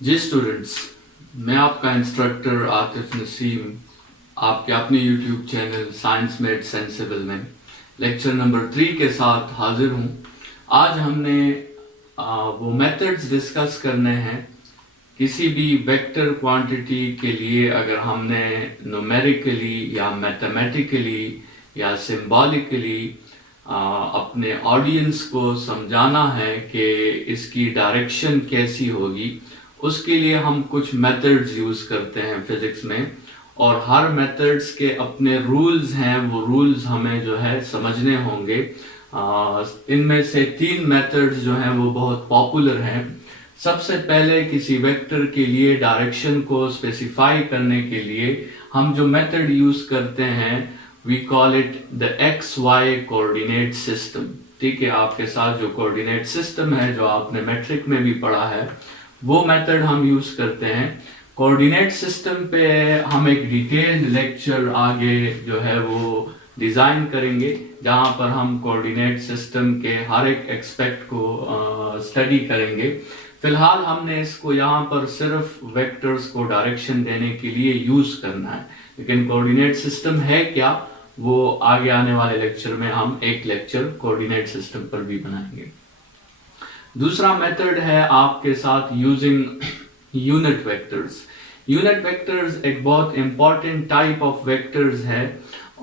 जी students, मैं आपका instructor Atif Naseem आपके अपने YouTube channel science made sensible में लेक्चर नंबर 3 के साथ हाजिर हूँ। आज हमने वो मेथड्स डिस्कस करने हैं किसी भी वेक्टर क्वांटिटी के लिए। अगर हमने न्यूमेरिकली या मैथमेटिकली या सिंबॉलिकली अपने ऑडियंस को समझाना है कि इसकी डायरेक्शन कैसी होगी, उसके लिए हम कुछ मेथड्स यूज करते हैं फिजिक्स में। और हर मेथड्स के अपने रूल्स हैं, वो रूल्स हमें जो है समझने होंगे। इनमें से 3 मेथड्स जो हैं वो बहुत पॉपुलर हैं। सबसे पहले किसी वेक्टर के लिए डायरेक्शन को स्पेसिफाई करने के लिए हम जो मेथड यूज करते हैं we call it the X Y coordinate system. ठीक है, आपके साथ जो कोऑर्डिनेट सिस्टम है जो आपने मैट्रिक में भी पढ़ा है वो मेथड हम यूज करते हैं। कोऑर्डिनेट सिस्टम पे हम एक डिटेल्ड लेक्चर आगे जो है वो डिजाइन करेंगे जहां पर हम कोऑर्डिनेट सिस्टम के हर एक एस्पेक्ट को स्टडी करेंगे। फिलहाल हमने इसको यहाँ पर सिर्फ वेक्टर्स को डायरेक्शन देने के लिए यूज करना है, लेकिन कोऑर्डिनेट सिस्टम है क्या वो आगे आने वाले लेक्चर में हम एक लेक्चर कोऑर्डिनेट सिस्टम पर भी बनाएंगे। दूसरा मेथड है आपके साथ using unit vectors. Unit vectors एक बहुत इंपॉर्टेंट टाइप ऑफ वेक्टर्स है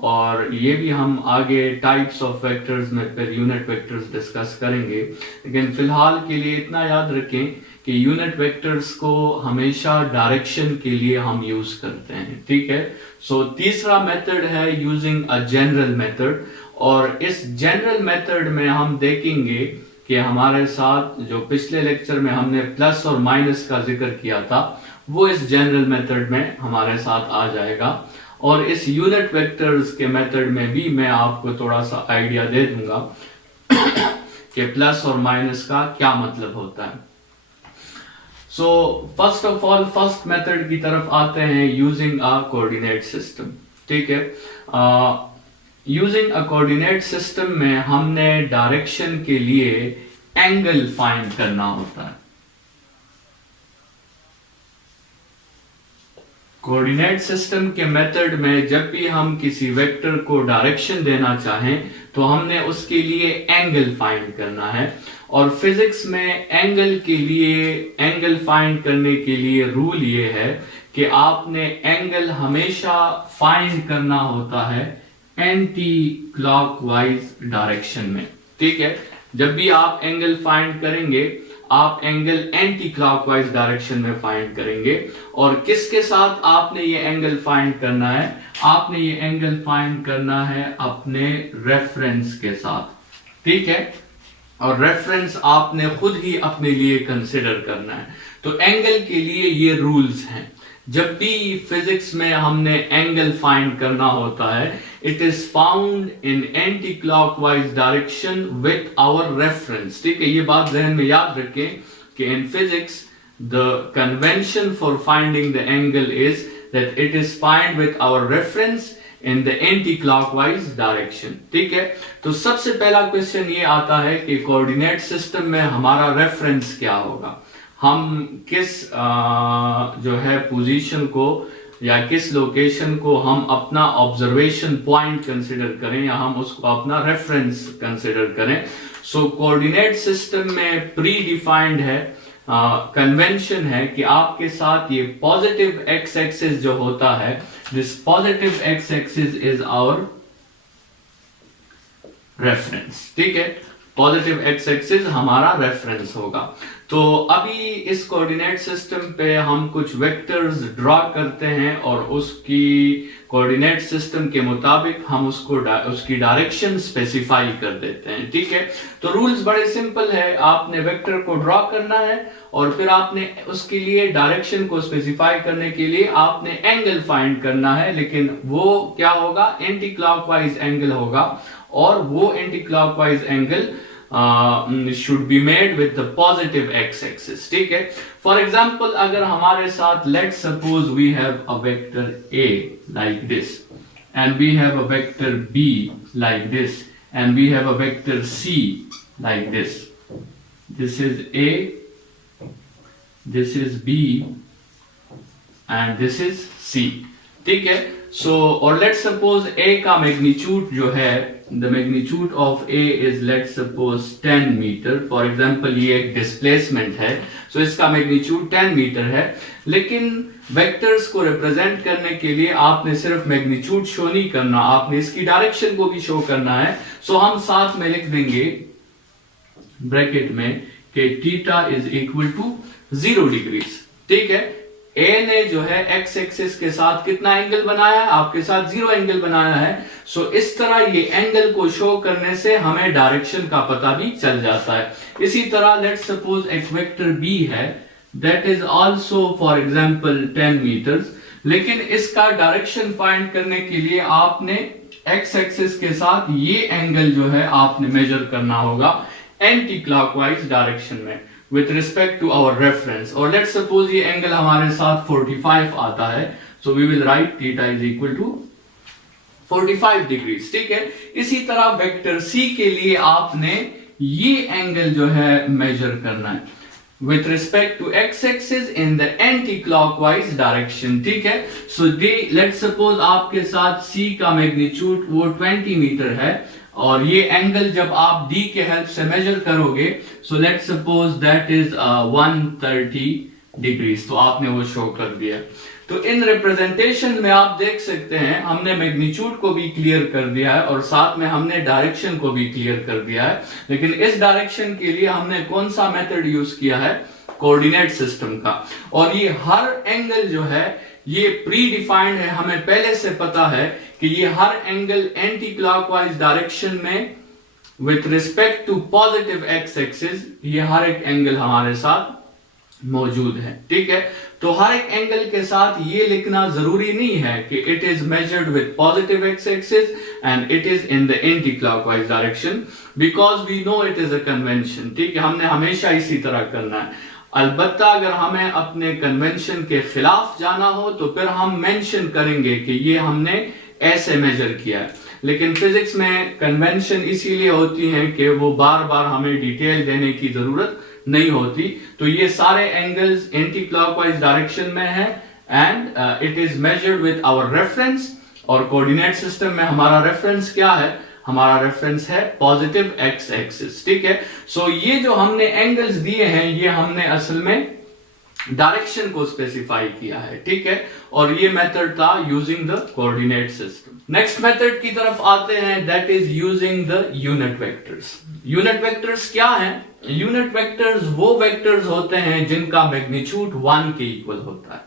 और ये भी हम आगे टाइप्स ऑफ वेक्टर्स में फिर यूनिट वेक्टर्स डिस्कस करेंगे। लेकिन फिलहाल के लिए इतना याद रखें कि यूनिट वेक्टर्स को हमेशा डायरेक्शन के लिए हम यूज करते हैं। ठीक है, सो तीसरा मेथड है यूजिंग अ जनरल मेथड। और इस जनरल मेथड में हम देखेंगे कि हमारे साथ जो पिछले लेक्चर में हमने प्लस और माइनस का जिक्र किया था वो इस जनरल मेथड में हमारे साथ आ जाएगा। और इस यूनिट वेक्टर्स के मेथड में भी मैं आपको थोड़ा सा आइडिया दे दूंगा कि प्लस और माइनस का क्या मतलब होता है। So first of all first method की तरफ आते हैं, यूजिंग अ कोऑर्डिनेट सिस्टम। ठीक है, यूजिंग अ कोऑर्डिनेट सिस्टम में हमने डायरेक्शन के लिए एंगल फाइंड करना होता है। कोऑर्डिनेट सिस्टम के मेथड में जब भी हम किसी वेक्टर को डायरेक्शन देना चाहें तो हमने उसके लिए एंगल फाइंड करना है। और फिजिक्स में एंगल के लिए एंगल फाइंड करने के लिए रूल ये है कि आपने एंगल हमेशा फाइंड करना होता है एंटी क्लॉकवाइज डायरेक्शन में। ठीक है, जब भी आप एंगल फाइंड करेंगे आप एंगल एंटी क्लॉकवाइज डायरेक्शन में फाइंड करेंगे। और किसके साथ आपने ये एंगल फाइंड करना है? आपने ये एंगल फाइंड करना है अपने रेफरेंस के साथ। ठीक है, और रेफरेंस आपने खुद ही अपने लिए कंसिडर करना है। तो एंगल के लिए ये रूल्स हैं। जब भी फिजिक्स में हमने एंगल फाइंड करना होता है it is found in anti clockwise direction with our reference. ठीक है, ये बात जहन में याद रखें कि in physics the convention for finding the angle is that it is find with our reference in the anti clockwise direction. ठीक है, तो सबसे पहला क्वेश्चन ये आता है कि कोऑर्डिनेट सिस्टम में हमारा रेफरेंस क्या होगा। हम किस जो है पोजीशन को या किस लोकेशन को हम अपना ऑब्जर्वेशन पॉइंट कंसिडर करें या हम उसको अपना रेफरेंस कंसिडर करें। सो कोऑर्डिनेट सिस्टम में प्री डिफाइंड है, कन्वेंशन है कि आपके साथ ये पॉजिटिव एक्स एक्सिस जो होता है, this positive X axis is our reference. ठीक है, पॉजिटिव एक्स एक्सिस हमारा रेफरेंस होगा। तो अभी इस कोऑर्डिनेट सिस्टम पे हम कुछ वेक्टर्स ड्रॉ करते हैं और उसकी कोऑर्डिनेट सिस्टम के मुताबिक हम उसकी डायरेक्शन स्पेसिफाई कर देते हैं। ठीक है, तो रूल्स बड़े सिंपल है। आपने वेक्टर को ड्रॉ करना है और फिर आपने उसके लिए डायरेक्शन को स्पेसिफाई करने के लिए आपने एंगल फाइंड करना है, लेकिन वो क्या होगा? एंटी क्लॉकवाइज एंगल होगा और वो anti clockwise angle should be made with the positive x-axis. ठीक है, फॉर एग्जाम्पल अगर हमारे साथ let's suppose we have a vector a like this and we have a vector b like this and we have a vector c like this. This is a this is B and this is C। ठीक है, so और let's suppose A का magnitude जो है, the magnitude of A is let's suppose 10 metre. For example ये एक displacement है, सो इसका मैग्नीट्यूड 10 मीटर है। लेकिन वेक्टर्स को रिप्रेजेंट करने के लिए आपने सिर्फ मैग्नीट्यूड शो नहीं करना, आपने इसकी डायरेक्शन को भी शो करना है। सो हम साथ में लिख देंगे ब्रैकेट में कि theta is equal to 0 degrees. ठीक है, ए ने जो है एक्स एक्सिस के साथ कितना एंगल बनाया है, आपके साथ 0 एंगल बनाया है। सो इस तरह ये एंगल को शो करने से हमें डायरेक्शन का पता भी चल जाता है। इसी तरह लेट्स सपोज एक वेक्टर बी है, that is also for example 10 metres. लेकिन इसका डायरेक्शन फाइंड करने के लिए आपने एक्स एक्सिस के साथ ये एंगल जो है आपने मेजर करना होगा एंटी क्लॉकवाइज डायरेक्शन में with respect to our reference। और let's suppose ये एंगल हमारे साथ 45 आता है, so we will write theta is equal to 45 degrees। ठीक है, इसी तरह वेक्टर C के लिए आपने ये एंगल जो है मेजर करना है with respect to x axis in the anti clockwise direction। ठीक है, so let's suppose आपके साथ C का मैग्नीट्यूड वो 20 मीटर है, और ये एंगल जब आप D के हेल्प से मेजर करोगे, so let's suppose that is 130 degrees. तो आपने वो शो कर दिया। तो इन रिप्रेजेंटेशन में आप देख सकते हैं हमने मैग्नीट्यूड को भी क्लियर कर दिया है और साथ में हमने डायरेक्शन को भी क्लियर कर दिया है। लेकिन इस डायरेक्शन के लिए हमने कौन सा मेथड यूज किया है, कोऑर्डिनेट सिस्टम का। और ये हर एंगल जो है ये प्री डिफाइंड है, हमें पहले से पता है कि ये हर एंगल एंटी क्लॉकवाइज डायरेक्शन में with respect to positive X axis ये हर एक एंगल हमारे साथ मौजूद है। ठीक है, तो हर एक एंगल के साथ ये लिखना जरूरी नहीं है कि it is measured with positive X axis and it is in the anti clockwise direction, because we know it is a convention. ठीक है, हमने हमेशा इसी तरह करना है। अलबत्ता अगर हमें अपने कन्वेंशन के खिलाफ जाना हो तो फिर हम मेंशन करेंगे कि ये हमने ऐसे मेजर किया है। लेकिन फिजिक्स में कन्वेंशन इसीलिए होती है कि वो बार बार हमें डिटेल देने की जरूरत नहीं होती। तो ये सारे एंगल्स एंटी क्लॉकवाइज डायरेक्शन में है and it is measured with our reference. और कोऑर्डिनेट सिस्टम में हमारा रेफरेंस क्या है, हमारा रेफरेंस है पॉजिटिव एक्स एक्सिस। ठीक है, सो ये जो हमने एंगल्स दिए हैं ये हमने असल में डायरेक्शन को स्पेसिफाई किया है। ठीक है, और ये मेथड था using the coordinate system. Next method की तरफ आते हैं, that is using the unit vectors. Unit vectors क्या हैं? यूनिट वेक्टर्स वो वेक्टर्स होते हैं जिनका मैग्नीट्यूड 1 के इक्वल होता है।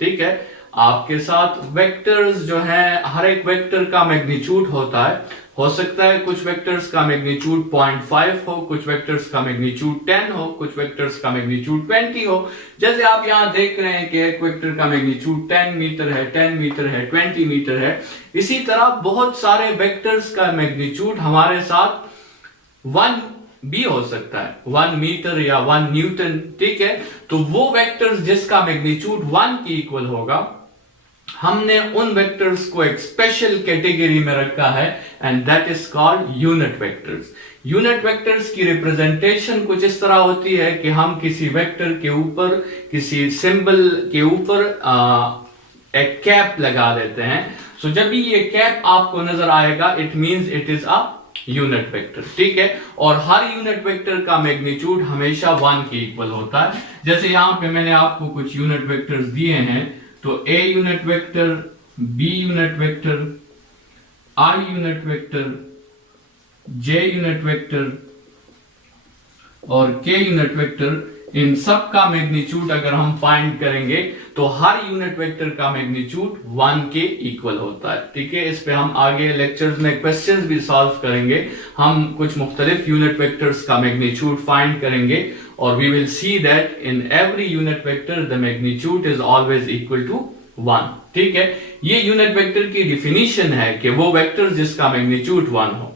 ठीक है, आपके साथ वेक्टर्स जो है हर एक वेक्टर का मैग्नीट्यूड होता है। हो सकता है कुछ वेक्टर्स का मैग्नीट्यूड 0.5 हो, कुछ वेक्टर्स का मैग्नीट्यूड 10 हो, कुछ वेक्टर्स का मैग्नीट्यूड 20 हो। जैसे आप यहां देख रहे हैं कि एक वेक्टर का मैग्नीट्यूड 10 मीटर है, 10 मीटर है, 20 मीटर है। इसी तरह बहुत सारे वेक्टर्स का मैग्नीट्यूड हमारे साथ 1 भी हो सकता है, 1 मीटर या 1 न्यूटन। ठीक है, तो वो वेक्टर्स जिसका मैग्नीट्यूड 1 के इक्वल होगा, हमने उन वेक्टर्स को एक स्पेशल कैटेगरी में रखा है and that is called unit vectors. Unit vectors की रिप्रेजेंटेशन कुछ इस तरह होती है कि हम किसी वेक्टर के ऊपर, किसी सिंबल के ऊपर एक कैप लगा देते हैं। सो जब भी ये कैप आपको नजर आएगा, it means it is a unit vector. ठीक है, और हर यूनिट वेक्टर का मैग्नीट्यूड हमेशा 1 के इक्वल होता है। जैसे यहां पे मैंने आपको कुछ यूनिट वेक्टर्स दिए हैं, तो A unit vector, B unit vector, I unit vector, J unit vector और K यूनिट वेक्टर, इन सब का मैग्नीट्यूड अगर हम फाइंड करेंगे तो हर यूनिट वेक्टर का मैग्नीट्यूड 1 के इक्वल होता है। ठीक है, इस पे हम आगे लेक्चर्स में क्वेश्चंस भी सॉल्व करेंगे। हम कुछ मुख्तलिफ यूनिट वेक्टर्स का मैग्नीट्यूड फाइंड करेंगे और we will see that in every unit vector the magnitude is always equal to 1। ठीक है, ये यूनिट वेक्टर की डिफिनीशन है कि वो वेक्टर जिसका मैग्नीट्यूड 1 हो।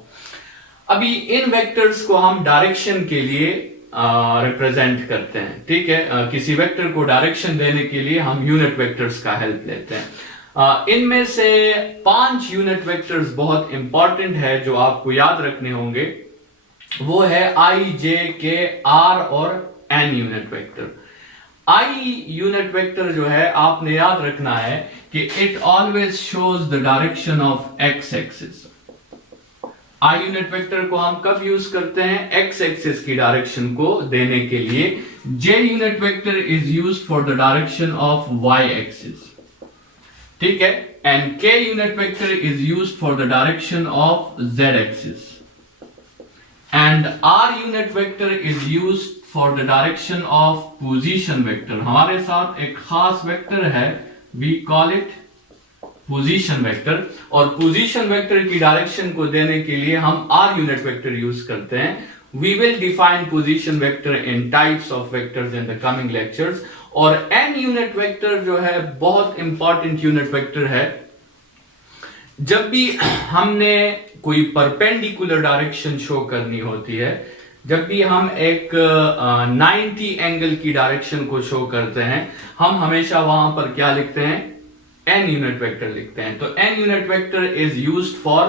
अभी इन वेक्टर्स को हम डायरेक्शन के लिए रिप्रेजेंट करते हैं। ठीक है, किसी वेक्टर को डायरेक्शन देने के लिए हम यूनिट वेक्टर्स का हेल्प लेते हैं। इनमें से 5 यूनिट वेक्टर्स बहुत इंपॉर्टेंट है जो आपको याद रखने होंगे। वो है I, J, K, R और N यूनिट वेक्टर। आई यूनिट वेक्टर जो है आपने याद रखना है कि it always shows the direction of x axis. I unit vector को हम कब यूज करते हैं? एक्स एक्सिस की डायरेक्शन को देने के लिए। J unit vector is used for the direction of Y axis, ठीक है, and K unit vector is used for the direction of Z axis, and R unit vector is used for the direction of position vector. हमारे साथ एक खास vector है, we call it position vector, और position vector की direction को देने के लिए हम आर यूनिट वेक्टर यूज करते हैं। We will define position vector in types of vectors in the coming lectures. और एन यूनिट वेक्टर जो है बहुत इंपॉर्टेंट यूनिट वेक्टर है। जब भी हमने कोई परपेंडिकुलर डायरेक्शन शो करनी होती है, जब भी हम एक 90 एंगल की डायरेक्शन को शो करते हैं, हम हमेशा वहां पर क्या लिखते हैं? एन यूनिट वेक्टर लिखते हैं। तो n unit vector is used for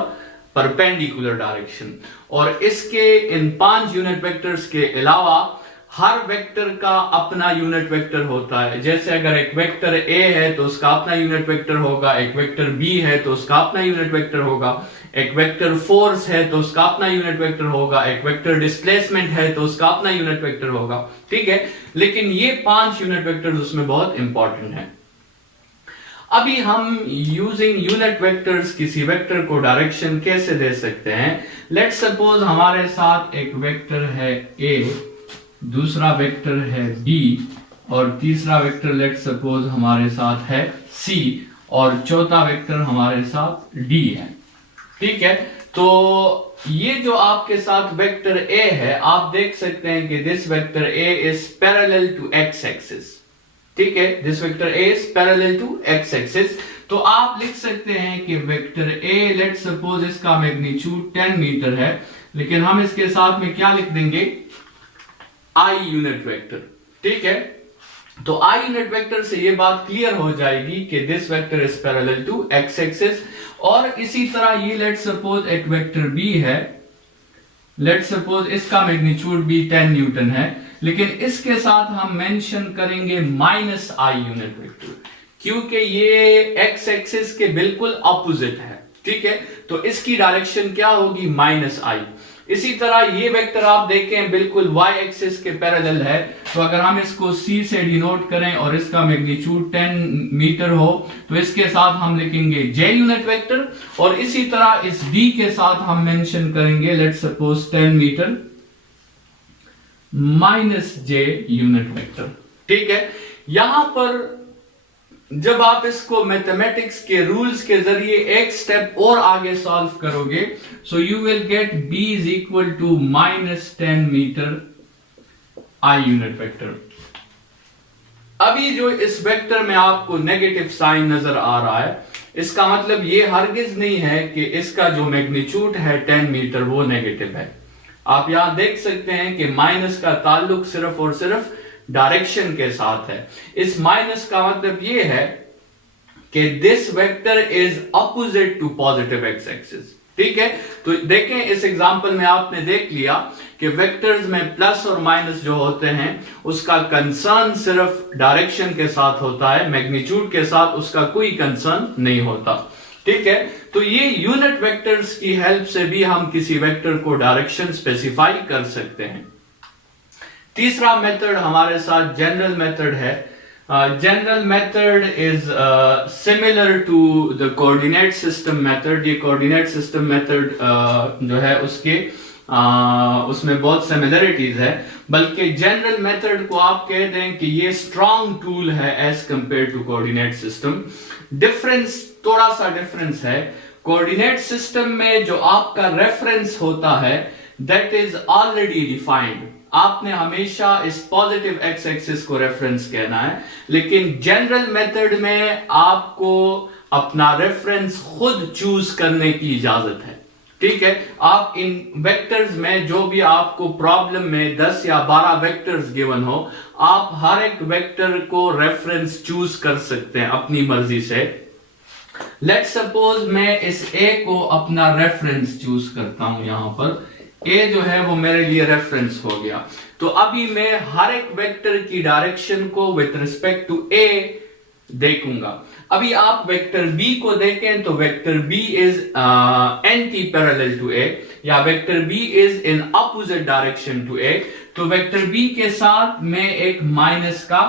perpendicular direction. और इसके इन 5 यूनिट वेक्टर्स के अलावा हर वेक्टर का अपना यूनिट वेक्टर होता है। जैसे अगर एक वेक्टर ए है तो उसका अपना यूनिट वेक्टर होगा, एक वेक्टर बी है तो उसका अपना यूनिट वेक्टर होगा, एक वेक्टर फोर्स है तो उसका अपना यूनिट वेक्टर होगा, एक वेक्टर डिस्प्लेसमेंट है तो उसका अपना यूनिट वेक्टर होगा, ठीक है। लेकिन ये 5 यूनिट वेक्टर्स उसमें बहुत इंपॉर्टेंट है। अभी हम यूजिंग यूनिट वेक्टर्स किसी वेक्टर को डायरेक्शन कैसे दे सकते हैं? लेट्स सपोज हमारे साथ एक वेक्टर है ए, दूसरा वेक्टर है बी, और तीसरा वेक्टर लेट्स सपोज हमारे साथ है सी, और चौथा वेक्टर हमारे साथ डी है, ठीक है। तो ये जो आपके साथ वेक्टर ए है, आप देख सकते हैं कि this vector A is parallel to X axis, ठीक है। This vector A is parallel to X axis. तो आप लिख सकते हैं कि वेक्टर ए, लेट्स सपोज इसका मैग्नीट्यूड 10 मीटर है, लेकिन हम इसके साथ में क्या लिख देंगे? आई यूनिट वेक्टर, ठीक है। तो आई यूनिट वेक्टर से ये बात क्लियर हो जाएगी कि this vector is parallel to X axis. और इसी तरह ये लेट्स सपोज एक वेक्टर बी है, लेट्स सपोज इसका मैग्नीट्यूड भी 10 न्यूटन है, लेकिन इसके साथ हम मेंशन करेंगे माइनस आई यूनिट वेक्टर, क्योंकि ये एक्स एक्सिस के बिल्कुल ऑपोजिट है, ठीक है। तो इसकी डायरेक्शन क्या होगी? माइनस आई। इसी तरह ये वेक्टर आप देखें बिल्कुल y एक्सिस के पैरेलल है, तो अगर हम इसको c से डिनोट करें और इसका मैग्नीट्यूड 10 मीटर हो, तो इसके साथ हम लिखेंगे j यूनिट वेक्टर, और इसी तरह इस d के साथ हम मेंशन करेंगे let's suppose 10 metre minus j unit vector, ठीक है। यहां पर जब आप इसको मैथमेटिक्स के रूल्स के जरिए एक स्टेप और आगे सॉल्व करोगे, so you will get b is equal to minus 10 metre i unit vector. अभी जो इस वेक्टर में आपको नेगेटिव साइन नजर आ रहा है, इसका मतलब ये हरगिज नहीं है कि इसका जो मैग्नीट्यूड है 10 मीटर वो नेगेटिव है। आप यहां देख सकते हैं कि माइनस का ताल्लुक सिर्फ और सिर्फ डायरेक्शन के साथ है। इस माइनस का मतलब ये है कि this vector is opposite to positive X axis, ठीक है। तो देखें इस एग्जांपल में आपने देख लिया कि वेक्टर्स में प्लस और माइनस जो होते हैं उसका कंसर्न सिर्फ डायरेक्शन के साथ होता है, मैग्नीट्यूड के साथ उसका कोई कंसर्न नहीं होता, ठीक है। तो ये यूनिट वेक्टर्स की हेल्प से भी हम किसी वेक्टर को डायरेक्शन स्पेसिफाई कर सकते हैं। तीसरा मेथड हमारे साथ जनरल मेथड है। General method is similar to the coordinate system method. ये कोऑर्डिनेट सिस्टम मेथड जो है उसके उसमें बहुत सिमिलरिटीज है, बल्कि जनरल मेथड को आप कह दें कि ये स्ट्रॉन्ग टूल है as compare to coordinate system. Difference, थोड़ा सा डिफरेंस है। कोऑर्डिनेट सिस्टम में जो आपका रेफरेंस होता है दैट इज ऑलरेडी डिफाइंड, आपने हमेशा इस पॉजिटिव एक्स एक्सिस को रेफरेंस कहना है, लेकिन जनरल मेथड में आपको अपना रेफरेंस खुद चूज करने की इजाजत है, ठीक है। आप इन वेक्टर्स में जो भी आपको प्रॉब्लम में 10 या 12 वेक्टर्स गिवन हो, आप हर एक वेक्टर को रेफरेंस चूज कर सकते हैं अपनी मर्जी से। लेट्स सपोज मैं इस ए को अपना रेफरेंस चूज करता हूं, यहां पर ए जो है वो मेरे लिए रेफरेंस हो गया। तो अभी मैं हर एक वेक्टर की डायरेक्शन को विथ रिस्पेक्ट टू ए देखूंगा। अभी आप वेक्टर बी को देखें तो vector B is anti parallel to A, या vector B is in opposite direction to A. तो वेक्टर बी के साथ मैं एक माइनस का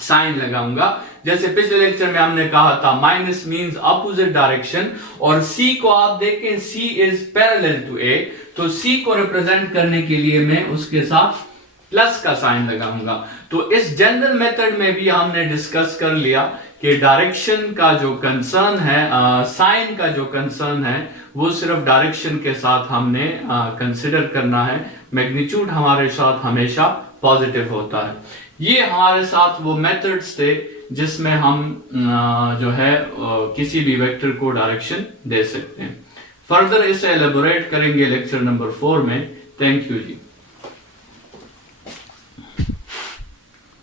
साइन लगाऊंगा। जैसे पिछले लेक्चर में हमने कहा था माइनस मींस अपोजिट डायरेक्शन, और सी को आप देखें सी इज पैरेलल टू ए, तो सी को रिप्रेजेंट करने के लिए मैं उसके साथ प्लस का साइन लगाऊंगा। तो इस जनरल मेथड में भी हमने डिस्कस कर लिया कि डायरेक्शन का जो कंसर्न है, साइन का जो कंसर्न है वो सिर्फ डायरेक्शन के साथ हमने कंसिडर करना है। मैग्नीट्यूड हमारे साथ हमेशा पॉजिटिव होता है। ये हमारे साथ वो मेथड्स थे जिसमें हम जो है किसी भी वेक्टर को डायरेक्शन दे सकते हैं। फर्दर इसे एलेबोरेट करेंगे लेक्चर नंबर 4 में। Thank you ji.